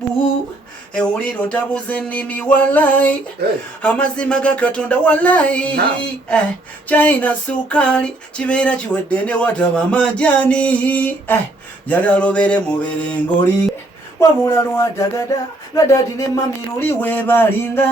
bu ewuliro ntabuze nnimi walai amazima ga Katonda walai China sukali kibeera kiwedde ne wataba majani njagala obeere mubeere ng'oli wabula lwadagada nga dadi ne mami luli webalinga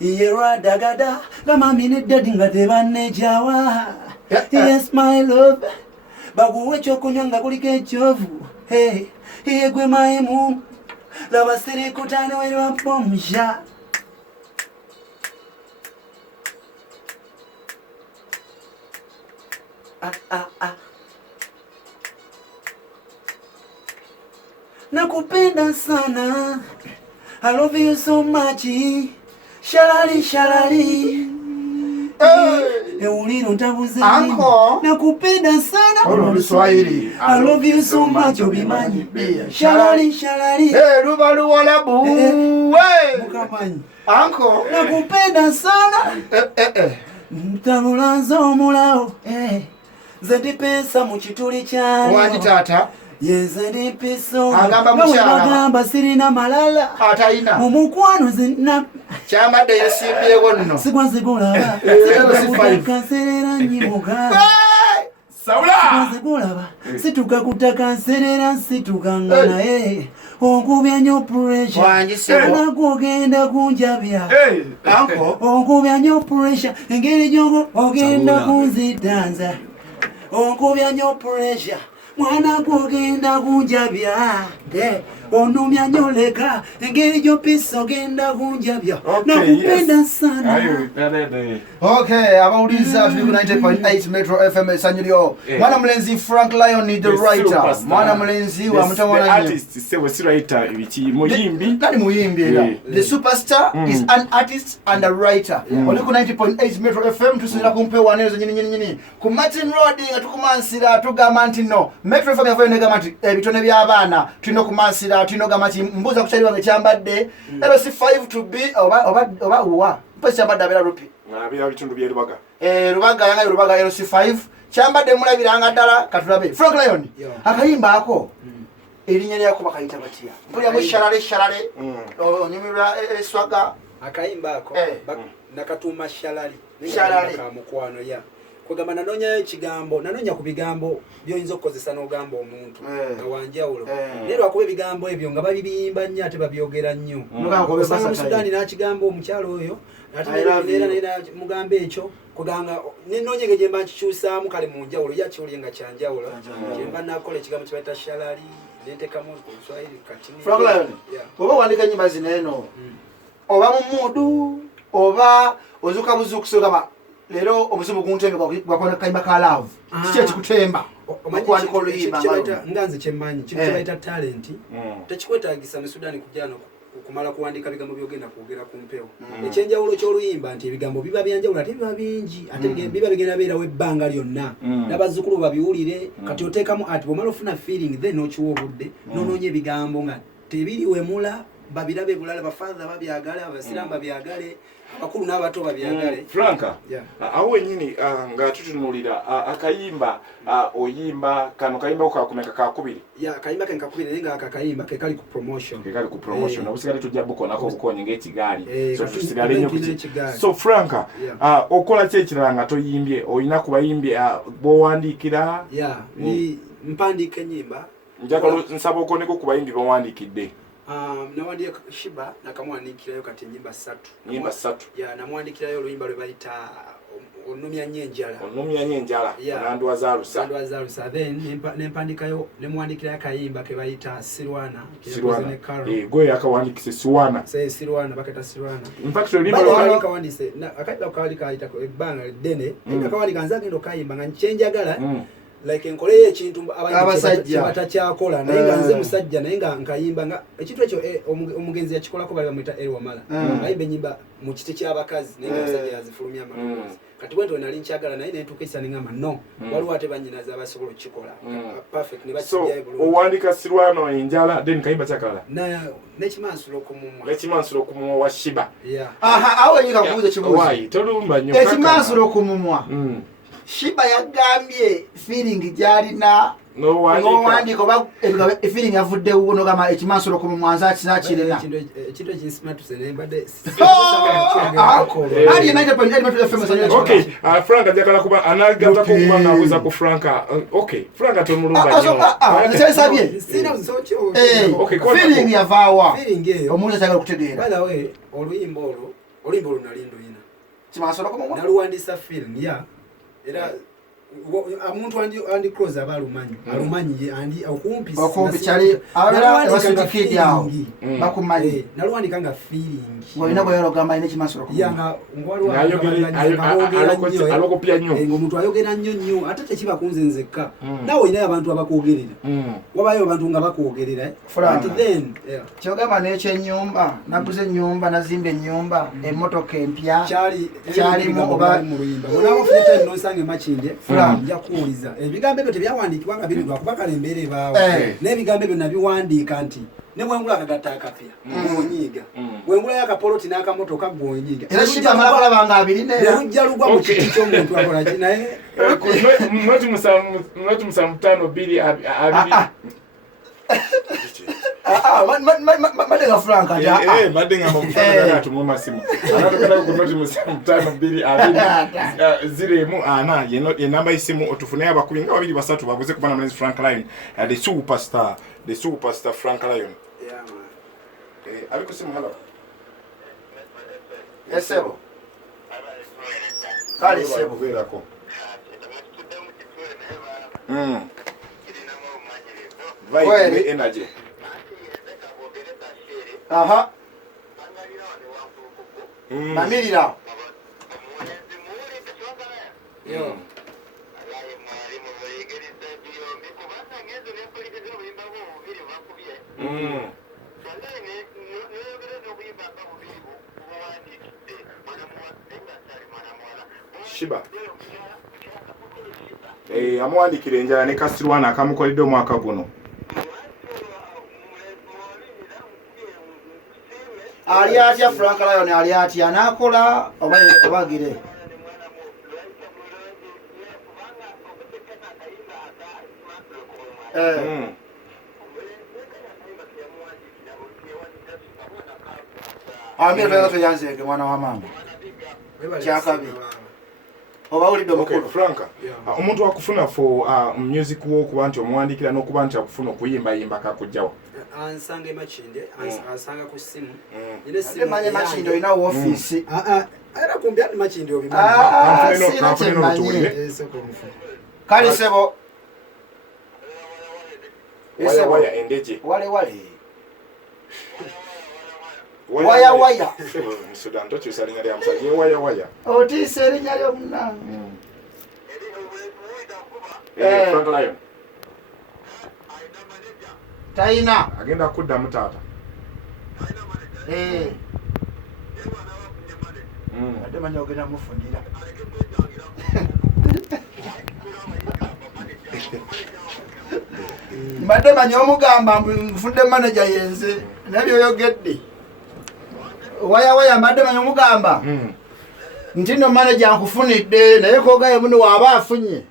iye lwadagada nga mami ne dadi nga tebannejawa yes my love baguwe ekyokunywa nga kuliko ekyovu iye gwe mayimu laba sirikutane welwapomusha nakupenda sana I love you so much shalali shalali Euliro ntabuze nakupenda sana Kiswahili I love you so much obimanyi shalali shalali lubalu walabu mukamanyi anko nakupenda sana ntabulanza omulao nze ndi pesa mu kituli kyayo wangi taata yeze ndi piso agamba mukyala bagamba sirina malala atayina mumukwano zina kyambadde yesimbyeko nno sigulaba kaserera nyimuga sigulaba situka kutaka nserera situkanga naye onkubya nyo pressure nakugenda kunjabya onkubya nyo pressure engeri gyongo ogenda kunzitanza onkubya nyo pressure mwana kugenda kunjabya onumya nyoleka engeri gyo piso genda kunjabya nakupenda sana okay abauliza tuli ku 90.8 Metro FM esanyulio mwana mlenzi Frank Lion the writer mwana mlenzi wa mtawana artist sewe si writer ibiki muyimbi nani muyimbi era the superstar is an artist and a writer oli ku 90.8 Metro FM tusinira kumpewa nezo nyini ku Martin Road atukumansira tugamba nti no Metro FM yafayo nega mati bitone by'abaana tulino kumansira tulino gamati mbuza kuchali wange kyambadde ero si 5 to be oba uwa mpese kyambadde abera rupi abira bitundu bye Rubaga Rubaga yanga Rubaga ero si 5 kyambadde mulabiranga ddala katulabe Frank Lion akayimba ako erinya lyako bakayita batya mpulya mu shalale onyumirwa eswaga akayimba ako nakatuma shalali mukwano ya kugamba nanonya ekigambo nanonya ku bigambo byoyinza okukozesa n'ogamba omuntu nga wanjawulo naye lwakuba ebigambo ebyo nga babibimba nnyo ate babyogera nnyo Sudani n'akigamba omukyalo oyo ate neera mugamba ekyo kuganga nenonyege gye mba nkikyusaamu kale mu njawulo yakiwulye nga kyanjawulo kyemba nakola ekigambo kibayita shalali nentekamu ku Kiswahili kati oba wandika nnyimba zino eno oba mu mudu oba ozuka buzukusoga lero obuzibu guntembe gwakona kayimba ka love kiki ekikutemba okuwandika oluyimba nganze kyemmanyi kibayita talent tekikwetaagisa ne Sudani kujjano kumala kuwandika bigambo byogenda kwogera ku mpewo ekyenjawulo ky'oluyimba nti ebigambo biba byanjawulo ate biba bingi ate biba bigenda beerawo ebbanga lyonna n'abazzukulu babiwulire kati oteekamu ati bw'omala ofuna feeling then okiwa obudde n'onoonya ebigambo nga tebiriwemula babirabe bulala bafather babyagale abasiramu babyagale abakulu n'abato babyagale Franka awo wenyini nga tutunulira akayimba oyimba kano kayimba kakumeka kakubiri kayimba kenka kubiri nenga akakayimba kekali ku promotion obusigale tujja buko nako bukonye ng'ekigaali so tusigale nnyo so Franka okola ki ekirala nga toyimbye olina kubayimbye b'owandiikira mpandiika ennyimba njagala nsaba okoneko ku bayimbi b'owandiikidde nawandika Shiba nakamwandikirayo kati ennyimba 3 namwandikirayo oluyimba lwe bayita onumya nnyo enjala Nandwa Zalusa then nempandikayo nemwandikirayo akayimba ke bayita Sirwana gwe akawandikise Sirwana baketa Sirwana in fact oluyimba kawandise akayimba kawandika ebbanga ddene akawandika nze agenda okayimba nga nkyenjagala like enkoleye ekintu abasajja batakyakola naye nga nze musajja naye nga nkayimba nga ekintu ekyo omugenzi yakikolako bali bamwita Elwamala ayimba ennyimba mu kiti ky'abakazi naye nga omusajja yazifulumya amaloboozi kati bwento nali nkyagala naye nentuuka essa nengamba no waliwo ate bannyinaze abasobola okukikola perfect ne bakijjayo bulungi owandika Sirwano enjala then kayimba kyakalala n'ekimansula okumumwa wa Shiba awo enyika kubuuza kibuuzo tolumba nnyo ekimansula okumumwa Shiba yagambye feeling gyalina no wandiko ba feeling yavudde uno kama ekimansolo ku mwanza kinakirena kindo kinsmart senembade ali 90.8 FM. Okay, Frank ajakala kuba anagata ko kuba ngabuza ku Frank. Okay, Frank atomulumba nyo. Nse sabye sina nsocho. Okay, feeling yavawa feeling omuntu atagala kutegeera. By the way, oluyimbo nalindo ina kimansolo ku mwanza naluwandisa feeling ya era omuntu andi close alumanyi andi okumpi kyali abala basindikidi awo bakumanyi nalwandika nga feeling ngolina bweyalo gamba ine kimansolo yanga alokopya nnyo omuntu ayogera nnyo ate tekiba kunze nzekka nawe olinayo abantu abakwogerera wabayo abantu nga bakwogerera then kyogamba n'ekyenyumba naguze ennyumba nazimba ennyumba emmotoka empya kyalimu oba mu luyimba bonabafuna nosange makinde njakuuliza ebigambo ebyo tebyawandiikibwa nga biri lwakuba kale embeera ebaawo n'ebigambo ebyo nabiwandiika nti ne bwengula akagatta akapya gwonyiiga bwengula y'akapoloti n'akamotoka gwonyiiga era shiba amala kulaba nga nerujja lugwa mu kiti ky'omuntu akola ki naye noti musamutano biri abiri madenga Frank madenga mufana tumuma simu anatokana kunoti musamutano biri abiri ziremu ana ye namba isimu otufune abakubinga babiri basatu babuze kubana muri Frank Lion the superstar Frank Lion abiko simu hala esebo kali sebo verako vai energy aha mamirira yo shiba amuwandikira enjala ne Kasirwana akamukoledde omwaka guno ali atya Frank Lion ali atya nakola obagire amira leo tuyanzeke mwana wa mama kyakabi oba ulidde omukulu Frank omuntu akufuna for music wo kuba nti omuwandikira n'okuba nti akufuna okuyimba kakujjawa ansanga makinde ansanga ku simu ile simu manye makinde ina office era kumbi ati makinde obimanyi kali sebo waya endeje waya Sudan to chisalinga lya msaje waya oti serinya lyo mna Frank Lion taina agenda kudda mutata ate manya ogenda mufundira mbadde manya omugamba mfunde manager yenze nabyo yogedde waya mbadde manya omugamba ntino manager nkufunidde naye kogaye muno waba afunye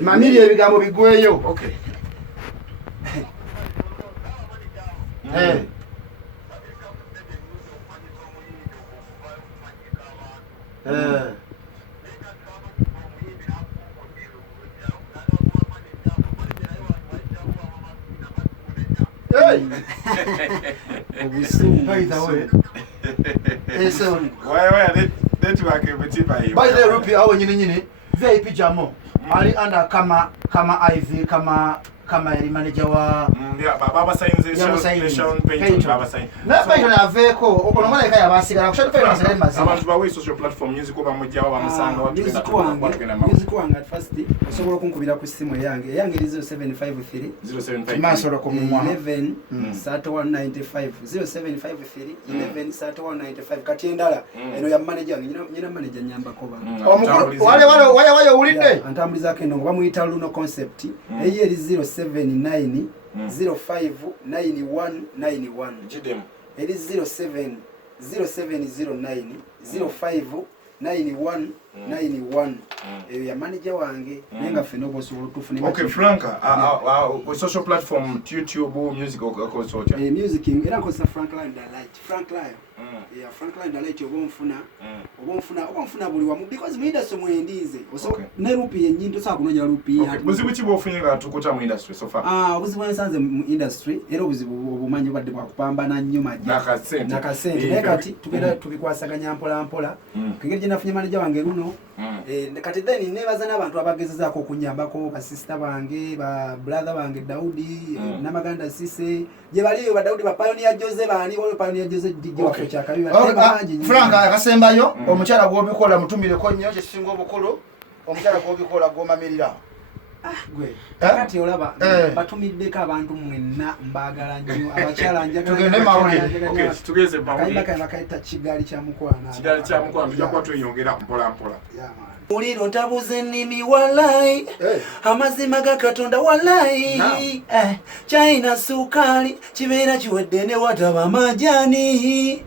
mamiri ebigambo bigweyo okay By the rupee awo nyini VIP jamo ali under kama IV kama eri manager wa baba science paint baba science na paint na veko okolomala eka yabasigala kushaka paint na mazi abantu bawe social platform music oba mujja wa musanga watu music wanga first osobola kunkubira ku simu yange eri 0753 masoro ko mu 11 3195 0753 11 3195 kati endala eno ya manager nyina manager nyamba ko bana omukulu wale ulinde antambuliza kendo bamuyita luno concept eri 079 05 9191 jidem eri 0709 05 9191 91 ya manager wange nenga feno bosobola tufune okay Franka social platform YouTube music or social music era ko sa Frankline Delight Frankline yeah Frankline Delight obonfuna buli wamu because mu industry mwendize so ne rupi yenyindo sa kunonya rupi okay buzibu kibo ofunyira tukuta mu industry so far buzibu nsanze mu industry era buzibu obumanyi badde bakupambana nnyo majja nakasente nekati tugenda tubikwasaganya mpola kengeri nafunye manager wange luno kati then nebaza n'abantu abagezezaako okunyambako ba sister bange ba brother bange Daudi namaganda Sise je baliyo ba Daudi ba Pioneer Jose bani wale Pioneer Jose DJ wako chakabi bangi Frank akasembayo omukyala gw'obikola mutumire ko nnyo kisinga obukulu omukyala gw'obikola gwomamirira gwe kati olaba batumiddeko abantu mwenna mbagala nnyo abakyala njagala tugende mawulire okay tugeze mawulire bakaita kigali kya mukwana tujja kuba tweyongera mpola Muliro ntabuze nnimi walai amazima ga Katonda walai China sukali kibeera kiwedde ne wataba majani